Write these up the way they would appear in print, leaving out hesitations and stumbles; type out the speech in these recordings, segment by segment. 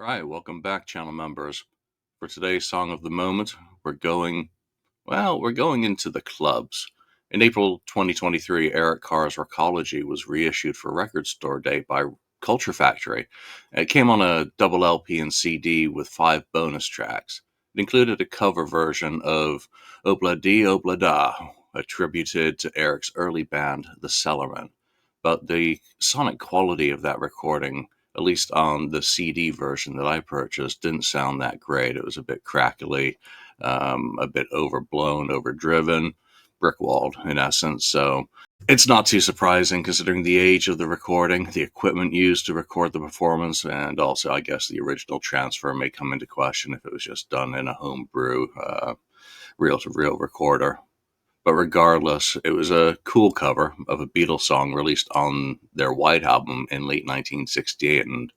All right, welcome back, channel members. For today's song of the moment, we're going into the clubs. In April 2023, Eric Carr's Rockology was reissued for Record Store Day by Culture Factory. It came on a double LP and CD with 5 bonus tracks. It included a cover version of Obla Di Obla Da, attributed to Eric's early band, The Cellarmen. But the sonic quality of that recording, at least on the CD version that I purchased, didn't sound that great. It was a bit crackly, a bit overblown, overdriven, brickwalled in essence. So it's not too surprising considering the age of the recording, the equipment used to record the performance, and also I guess the original transfer may come into question if it was just done in a homebrew, reel-to-reel recorder. But regardless, it was a cool cover of a Beatles song released on their White Album in late 1968, and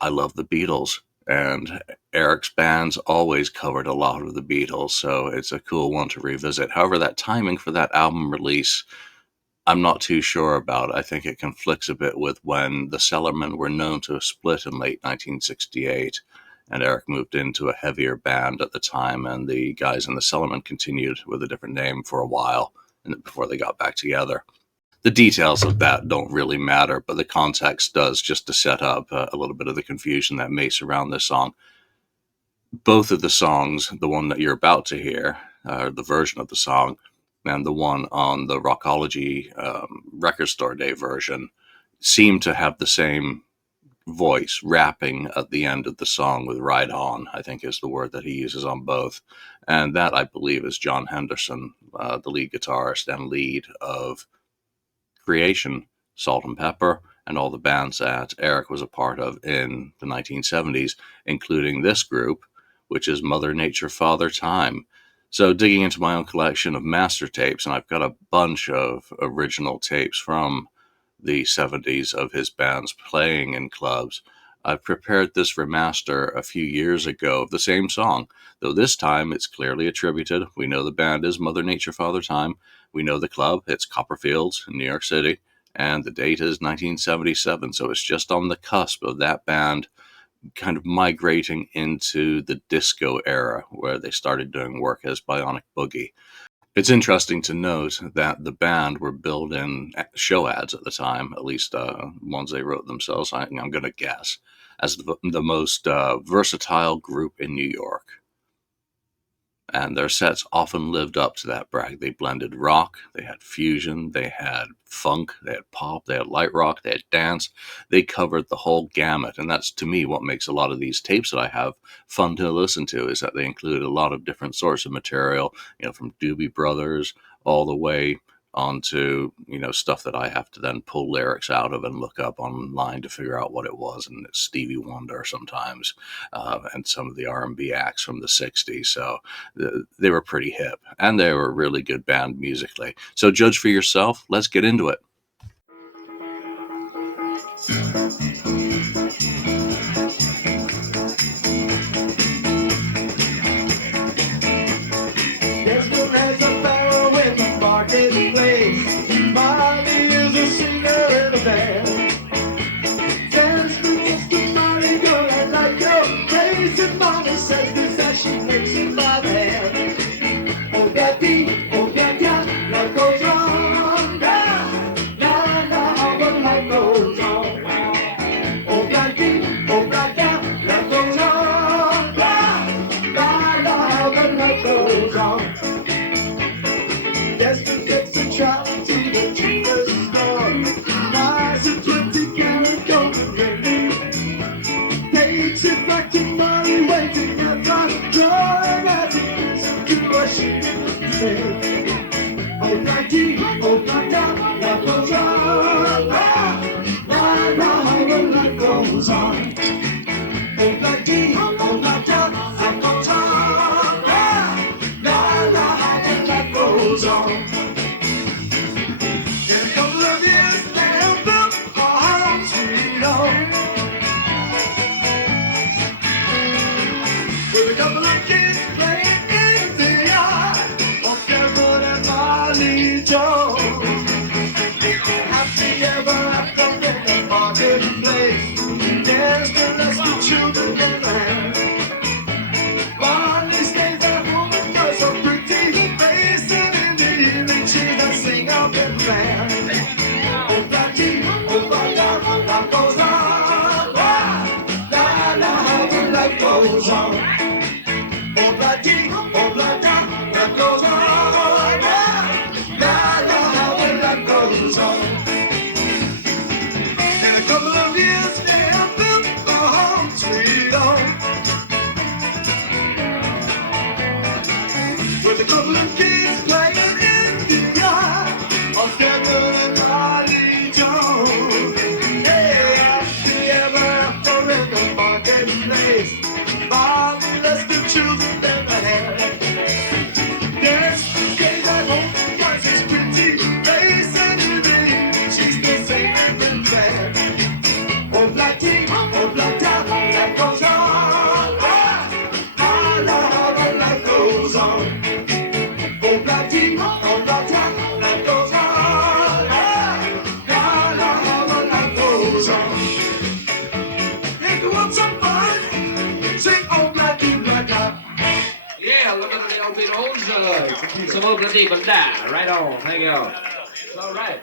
I love the Beatles. And Eric's bands always covered a lot of the Beatles, so it's a cool one to revisit. However, that timing for that album release, I'm not too sure about. I think it conflicts a bit with when the Cellarmen were known to have split in late 1968, and Eric moved into a heavier band at the time, and the guys in the Cellarmen continued with a different name for a while before they got back together. The details of that don't really matter, but the context does, just to set up a little bit of the confusion that may surround this song. Both of the songs, the one that you're about to hear, the version of the song, and the one on the Rockology Record Store Day version, seem to have the same voice rapping at the end of the song with "Ride On," I think is the word that he uses on both. And that, I believe, is John Henderson, the lead guitarist and lead of Creation, Salt and Pepper, and all the bands that Eric was a part of in the 1970s, including this group, which is Mother Nature Father Time. So digging into my own collection of master tapes, and I've got a bunch of original tapes from the 70s of his bands playing in clubs. I've prepared this remaster a few years ago of the same song, though this time it's clearly attributed. We know the band is Mother Nature Father Time. We know the club, it's Copperfields in New York City, and the date is 1977, so it's just on the cusp of that band kind of migrating into the disco era where they started doing work as Bionic Boogie. It's interesting to note that the band were billed in show ads at the time, at least ones they wrote themselves, I'm going to guess, as the most versatile group in New York. And their sets often lived up to that brag. They blended rock, they had fusion, they had funk, they had pop, they had light rock, they had dance. They covered the whole gamut. And that's, to me, what makes a lot of these tapes that I have fun to listen to, is that they include a lot of different sorts of material, from Doobie Brothers all the way onto, stuff that I have to then pull lyrics out of and look up online to figure out what it was. And it's Stevie Wonder sometimes, and some of the R&B acts from the 60s. So they were pretty hip, and they were a really good band musically. So judge for yourself. Let's get into it. Desmond has a barrel in the marketplace. Molly is a singer in a band. Desmond is the money girl, I like your face. And Molly says this as she makes it by the hand. Oh, Betty, oh, Betty, life goes on. But life goes on. Oh, Betty, life goes on. But life goes on. Desmond gets a job to the jeweler store. Buys a 20-carat golden ring. Takes it back to Molly, waiting at the door, and as he listens to what she says. Oh, Nike, life goes on. Life goes on. Oh, Nike, life goes on. Life goes on. In a couple of years, they'll build a house, sweet home. With a couple of kids playing in the yard, of Cameron and Molly Joe. Happy ever after in the marketplace. Dance the rest of children in the goes on. Oh, black tea, oh, black tea, that goes on. That goes on. In a couple of years, they have built the home sweet home. With a couple of kids playing in the yard, on Stephen and Charlie Jones. Yeah, the ever in the marketplace, Bobby lets the children never had. There's the case at home, cause it's pretty, face and everything, she's the same every man. Oh, black tea, oh, black top, that goes on. The life goes on. Oh, black tea, oh, black top, that goes on. The life goes on. If you want some fun, sing oh, black tea, black top. Yeah, look at the old Beatles. Some old people die. Right on. Thank you. It's all right.